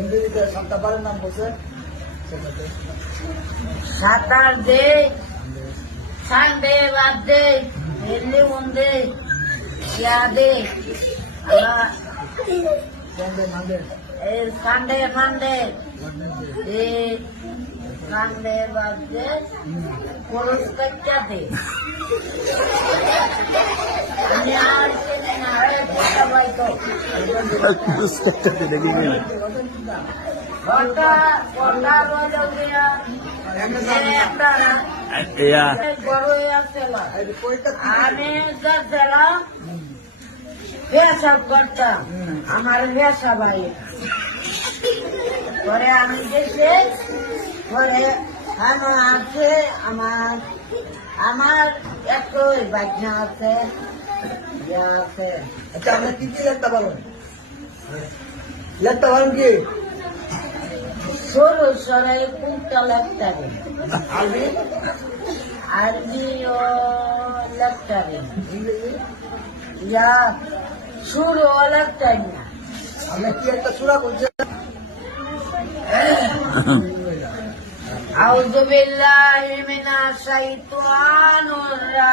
ইংরেজিতে সাতটা বারের নাম বলছে সাঁতার দে, সানডে বাদ দে, হেললি মন্দে, ইয়া দে, সন্ডে মানডে সানডে মানডে, সানডে বাদ দে, খরচ কাটটা দে। আমি আর চিনি না, কথা ভাই তো। কথা বলো গিয়া, একটা বড় আসছিলাম। আমি যাচ্ছিলাম পেশাব করতাম, আমার পেশা ভাই। পরে আমি গেছি, পরে আমার আছে, আমার একই বাজনা আছে, ইয়া আছে। আচ্ছা আপনি কি কি লেখতে পারেন লেখতে পারেন কি সরু সরাই কোনটা লাগতে হবে, আরবি আরবিও লাগতে হবে, ইংরেজি ইয়া সুরও লাগতে হবে না। আপনি কি একটা সূরা বলছেন أعوذ بالله من الشيطان الرجيم